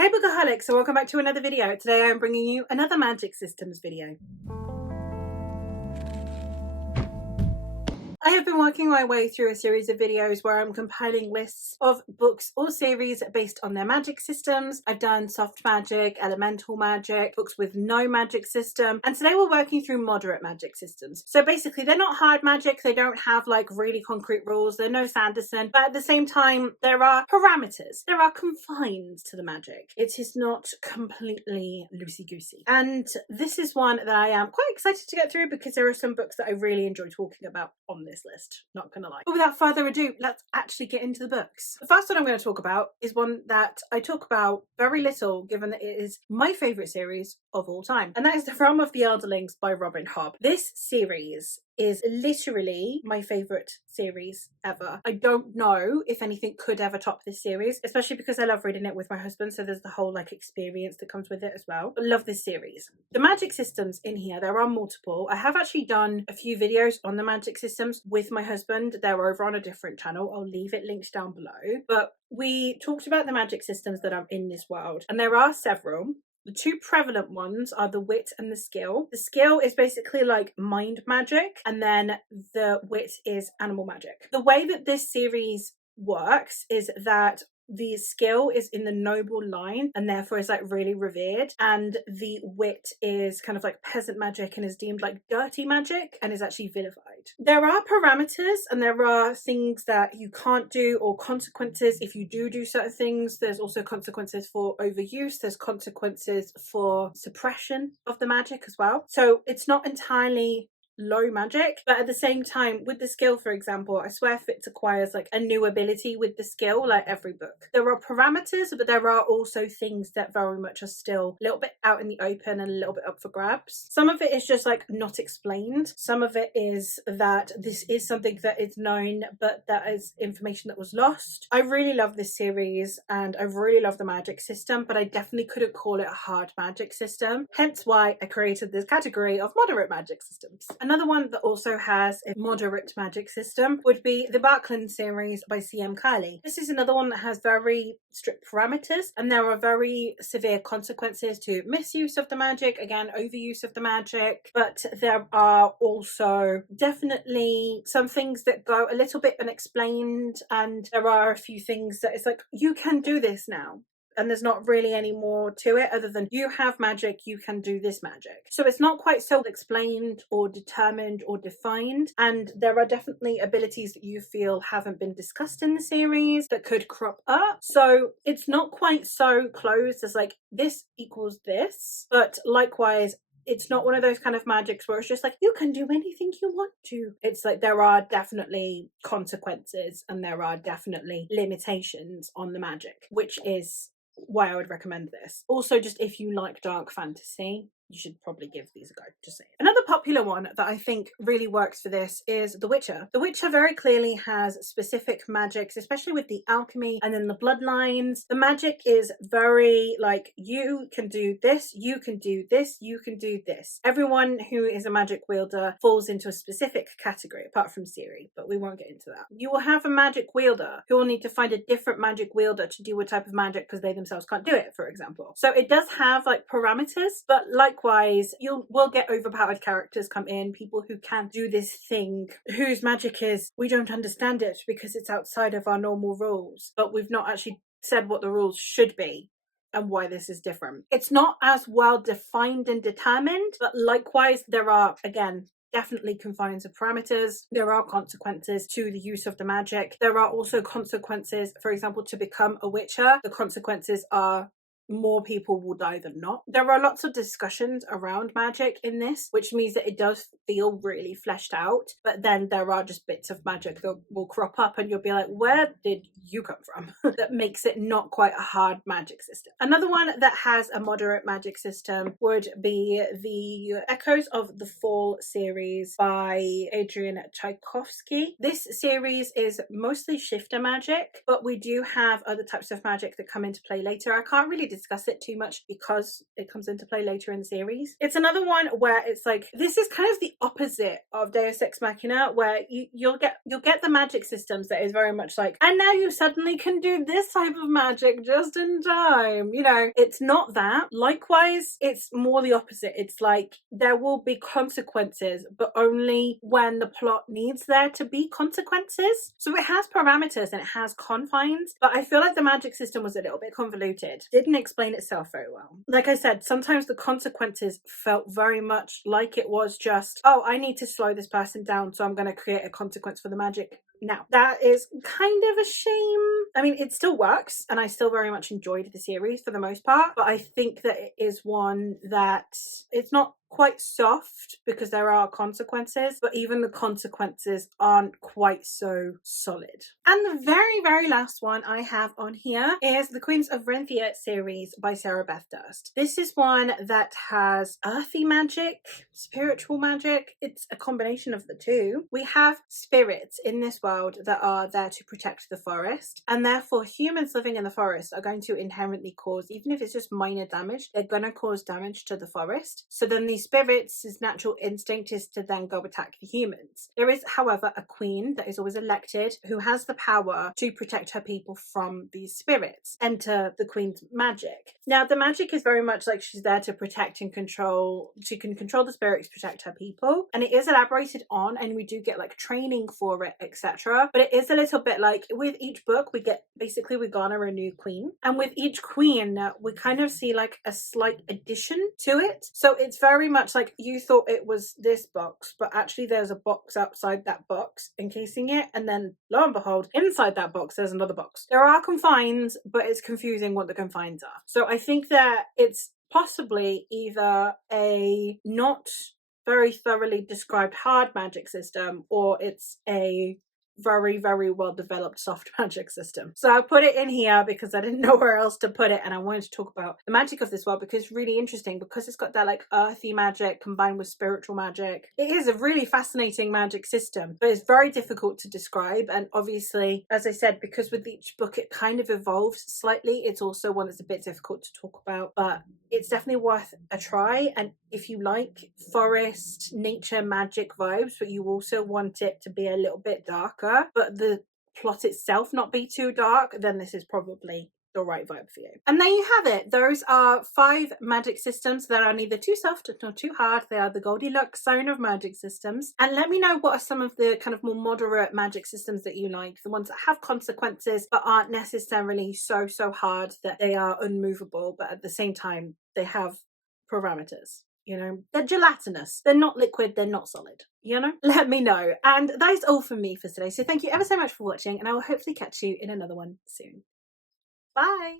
Hey Bookaholics, so welcome back to another video. Today I'm bringing you another Magic Systems video. I have been working my way through a series of videos where I'm compiling lists of books or series based on their magic systems. I've done soft magic, elemental magic, books with no magic system, and today we're working through moderate magic systems. So basically they're not hard magic, they don't have like really concrete rules, they're no Sanderson, but at the same time there are parameters, there are confines to the magic. It is not completely loosey-goosey. And this is one that I am quite excited to get through because there are some books that I really enjoy talking about on this list, not gonna lie. But without further ado, let's actually get into the books. The first one I'm going to talk about is one that I talk about very little, given that it is my favourite series of all time, and that is The Realm of the Elderlings by Robin Hobb. This series is literally my favourite series ever. I don't know if anything could ever top this series, especially because I love reading it with my husband, so there's the whole like experience that comes with it as well. I love this series. The magic systems in here, there are multiple. I have actually done a few videos on the magic systems with my husband. They're over on a different channel. I'll leave it linked down below. But we talked about the magic systems that are in this world, and there are several. The two prevalent ones are the wit and the skill. The skill is basically like mind magic, and then the wit is animal magic. The way that this series works is that the skill is in the noble line and therefore is like really revered, and the wit is kind of like peasant magic and is deemed like dirty magic and is actually vilified. There are parameters and there are things that you can't do or consequences if you do certain things. There's also consequences for overuse, there's consequences for suppression of the magic as well. So it's not entirely low magic, but at the same time with the skill, for example, I swear Fitz acquires like a new ability with the skill like every book. There are parameters, but there are also things that very much are still a little bit out in the open and a little bit up for grabs. Some of it is just like not explained, some of it is that this is something that is known but that is information that was lost. I really love this series and I really love the magic system, but I definitely couldn't call it a hard magic system, hence why I created this category of moderate magic systems. Another one that also has a moderate magic system would be the Barclan series by C.M. Kylie. This is another one that has very strict parameters, and there are very severe consequences to misuse of the magic, again overuse of the magic, but there are also definitely some things that go a little bit unexplained, and there are a few things that it's like, you can do this now. And there's not really any more to it other than you have magic, you can do this magic. So it's not quite so explained or determined or defined, and there are definitely abilities that you feel haven't been discussed in the series that could crop up. So it's not quite so closed as like this equals this, but likewise it's not one of those kind of magics where it's just like you can do anything you want to. It's like there are definitely consequences and there are definitely limitations on the magic, which is why I would recommend this. Also, just if you like dark fantasy, you should probably give these a go, just saying. Another popular one that I think really works for this is The Witcher. The Witcher very clearly has specific magics, especially with the alchemy and then the bloodlines. The magic is very like, you can do this, you can do this, you can do this. Everyone who is a magic wielder falls into a specific category, apart from Ciri, but we won't get into that. You will have a magic wielder who will need to find a different magic wielder to do a type of magic because they themselves can't do it, for example. So it does have like parameters, but likewise you will get overpowered characters come in, people who can do this thing whose magic is, we don't understand it because it's outside of our normal rules, but we've not actually said what the rules should be and why this is different. It's not as well defined and determined, but likewise there are, again, definitely confines of parameters. There are consequences to the use of the magic. There are also consequences, for example, to become a witcher. The consequences are more people will die than not. There are lots of discussions around magic in this, which means that it does feel really fleshed out, but then there are just bits of magic that will crop up and you'll be like, where did you come from? That makes it not quite a hard magic system. Another one that has a moderate magic system would be the Echoes of the Fall series by Adrian Tchaikovsky. This series is mostly shifter magic, but we do have other types of magic that come into play later. I can't really discuss it too much because it comes into play later in the series. It's another one where it's like, this is kind of the opposite of Deus Ex Machina, where you'll get the magic systems that is very much like, and now you suddenly can do this type of magic just in time. You know, it's not that. Likewise, it's more the opposite. It's like there will be consequences, but only when the plot needs there to be consequences. So it has parameters and it has confines, but I feel like the magic system was a little bit convoluted. Didn't explain itself very well. Like I said, sometimes the consequences felt very much like it was just, oh, I need to slow this person down, so I'm going to create a consequence for the magic. Now, that is kind of a shame. I mean, it still works, and I still very much enjoyed the series for the most part, but I think that it is one that it's not quite soft because there are consequences, but even the consequences aren't quite so solid. And the very, very last one I have on here is the Queens of Renthia series by Sarah Beth Durst. This is one that has earthy magic, spiritual magic. It's a combination of the two. We have spirits in this world that are there to protect the forest, and therefore humans living in the forest are going to inherently cause, even if it's just minor damage, they're going to cause damage to the forest. So then these spirits' natural instinct is to then go attack the humans. There is, however, a queen that is always elected who has the power to protect her people from these spirits. Enter the queen's magic. Now, the magic is very much like she's there to protect and control. She can control the spirits, protect her people, and it is elaborated on, and we do get like training for it, etc. But it is a little bit like with each book, we garner a new queen, and with each queen, we kind of see like a slight addition to it. So it's very much like you thought it was this box, but actually there's a box outside that box encasing it, and then lo and behold, inside that box there's another box. There are confines, but it's confusing what the confines are. So I think that it's possibly either a not very thoroughly described hard magic system, or it's a very, very well developed soft magic system. So I put it in here because I didn't know where else to put it, and I wanted to talk about the magic of this world because it's really interesting, because it's got that like earthy magic combined with spiritual magic. It is a really fascinating magic system, but it's very difficult to describe. And obviously, as I said, because with each book it kind of evolves slightly, it's also one that's a bit difficult to talk about, but it's definitely worth a try. And if you like forest, nature, magic vibes, but you also want it to be a little bit darker, but the plot itself not be too dark, then this is probably the right vibe for you. And there you have it. Those are 5 magic systems that are neither too soft nor too hard. They are the Goldilocks zone of magic systems. And let me know what are some of the kind of more moderate magic systems that you like, the ones that have consequences but aren't necessarily so hard that they are unmovable, but at the same time they have parameters. You know, they're gelatinous, they're not liquid, they're not solid, you know? Let me know. And that is all from me for today. So thank you ever so much for watching, and I will hopefully catch you in another one soon. Bye!